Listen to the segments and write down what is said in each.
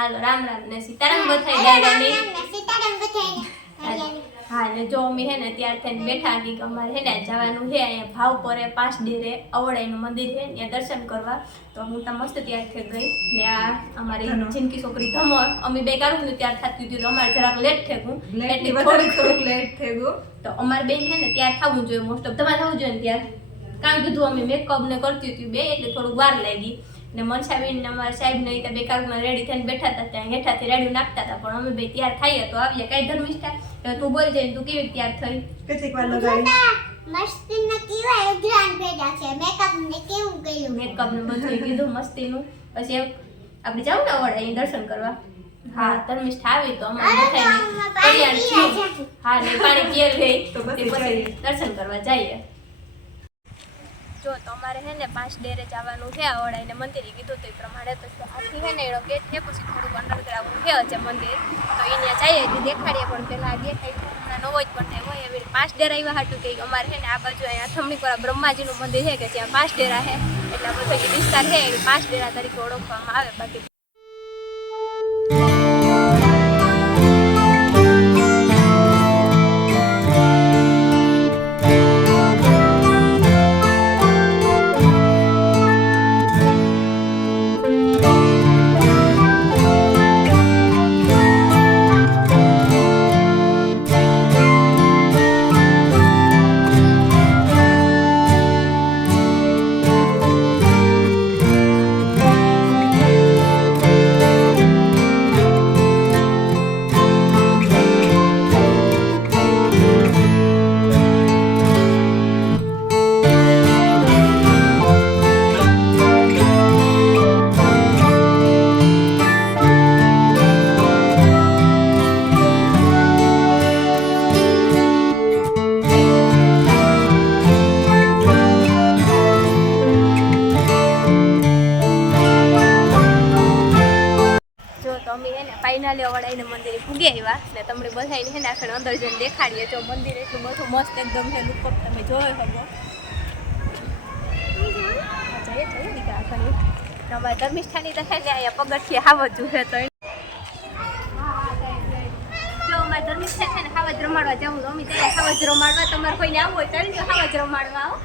હાલો રામ રામ ને સીતારામ બધાય ડાયરાની હા ને જો અમે હે ને ત્યાર થઈને બેઠા હતી કે અમારે હે ને જવાનું છે અહીંયા ભાવ પરે 5 ડેરે અવડાઈનું મંદિર છે ત્યાં દર્શન કરવા. તો હું તો મસ્ત તૈયાર થઈ ગઈ ને આ અમારી જિંદગી છોકરી ધમો અમે બે કારું ને ત્યાર થતું હતું તો અમારે જરાક લેટ થઈ ગયું એટલે થોડુંક લેટ થઈ ગયું. તો અમારે બેન છે ને ત્યાર થવું જોઈએ મોસ્ટ ઓફ તમારે થવું જોઈએ ને ત્યાર કારણ કીધું અમે મેકઅપ ને કરતી હતી બે એટલે થોડુંક વાર લાગી ને મનસાબેન ને અમારા સાહેબ ને બે કારમાં રેડી થઈને બેઠા હતા ત્યાં હેઠાથી રેડી નાખતા હતા પણ અમે બે તૈયાર થઈએ તો આવીએ કઈ ધર્મિષ્ઠા તું બોલ જઈને તું કેવી તૈયાર થઈ કેટલીક વાર લગાડી મસ્તીનું કેવા ઉઘરાણ પેડા છે મેકઅપ ને કેવું કર્યું મેકઅપ ને બધું કીધું મસ્તીનું પછી આપણે જાવ ને વડ અહીં દર્શન કરવા. હા ધર્મિષ્ઠા આવી તો અમારે બધાને તૈયાર થયું. હા ને પાણી પીએ ગઈ તો પછી દર્શન કરવા જઈએ. જો તો અમારે હે ને 5 ડેરે જવાનું છે આવડાઈને મંદિરે કીધું તો એ પ્રમાણે તો આથી હે ને એનો ગેટ છે પછી થોડુંક અંડરગ્રાઉન્ડ છે મંદિર તો એને જઈએ એટલે દેખાડીએ પણ પેલા ગેટ હમણાં નવો જ પણ હોય એવી 5 ડેરા આવ્યા હાટું કે અમારે છે ને આ બાજુ અહીંયા થમણીકોરા બ્રહ્માજીનું મંદિર છે કે જ્યાં 5 ડેરા છે એટલે બધો જે વિસ્તાર છે એ 5 ડેરા તરીકે ઓળખવામાં આવે. બાકી ફાઇનલી અવડાઈને મંદિરે ભૂગી આવ્યા ને તમને બધાને છે ને આખરે અંદર જઈને દેખાડીએ. જો મંદિર એટલું બધું મસ્ત એકદમ છે લુકઅપ તમે જોયો શકો. જઈએ જઈએ દીકરા ઘણી અમારે ધર્મિષ્ઠાની તો છે ને અહીંયા પગથિયે હાવજું છે તો જો અમારે ધર્મિષ્ઠા છે ને હાવજ રમાડવા જવું તો અમે ત્યાં હાવજ રમાડવા તમારે કોઈને આવવું હોય તો જો હાવજ રમાડવા આવો.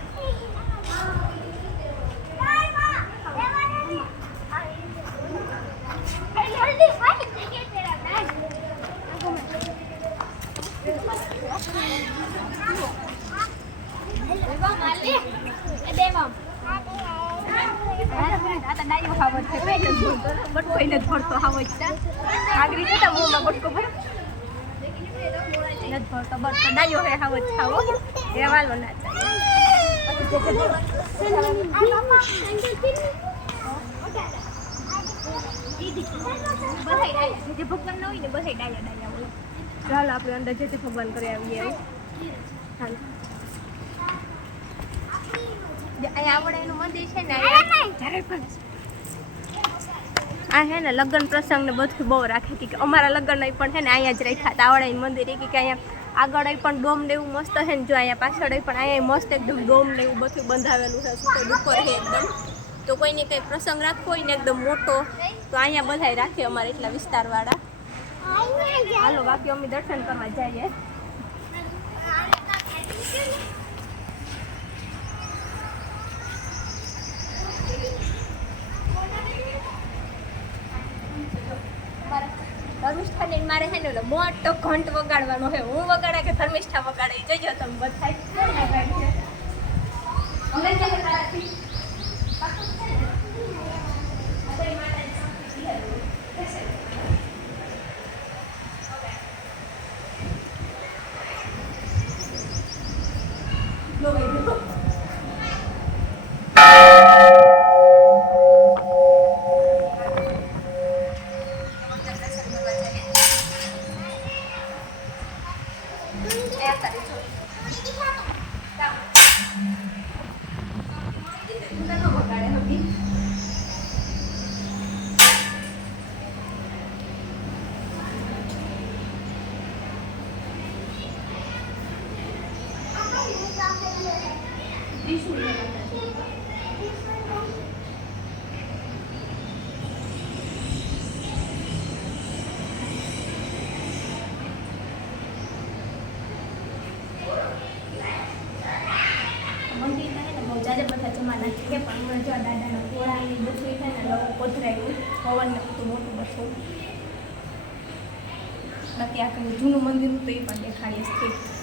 ભગવાન ના હોય ને બધા ડાયા ડાયા હોય. ચાલો આપણે અંદર જતી ભગવાન કરી આવીએ. હાલ અહીંયા આવડે એનું મંદિર છે ને આ હે ને લગ્ન પ્રસંગ ને બધું બહુ રાખે કે અમારા લગ્ન પણ છે ને અહીંયા જ રાખ્યા હતા આવડે મંદિર કે અહીંયા આગળ પણ ડોમ ને એવું મસ્ત છે ને જો અહીંયા પાછળ પણ અહીંયા મસ્ત એકદમ ડોમ ને એવું બધું બંધાવેલું છે સુપર ડુપર છે એકદમ. તો કોઈને કંઈ પ્રસંગ રાખવો હોય ને એકદમ મોટો તો અહીંયા બધાય રાખે અમારે એટલા વિસ્તારવાળા. હાલો બાકી અમે દર્શન કરવા જઈએ. ધર્મિષ્ઠા મારે છે ને મોટો ઘંટ વગાડવાનો છે. હું વગાડા કે ધર્મિષ્ઠા વગાડે જોજો તમે બધા. જો આ દાદાના કોળાની બધું છે ને લવું કોથરાયું પવન હતું મોટું બધું બાકી આખું જૂનું મંદિર હતું એ પણ દેખાડીએ સ્થિત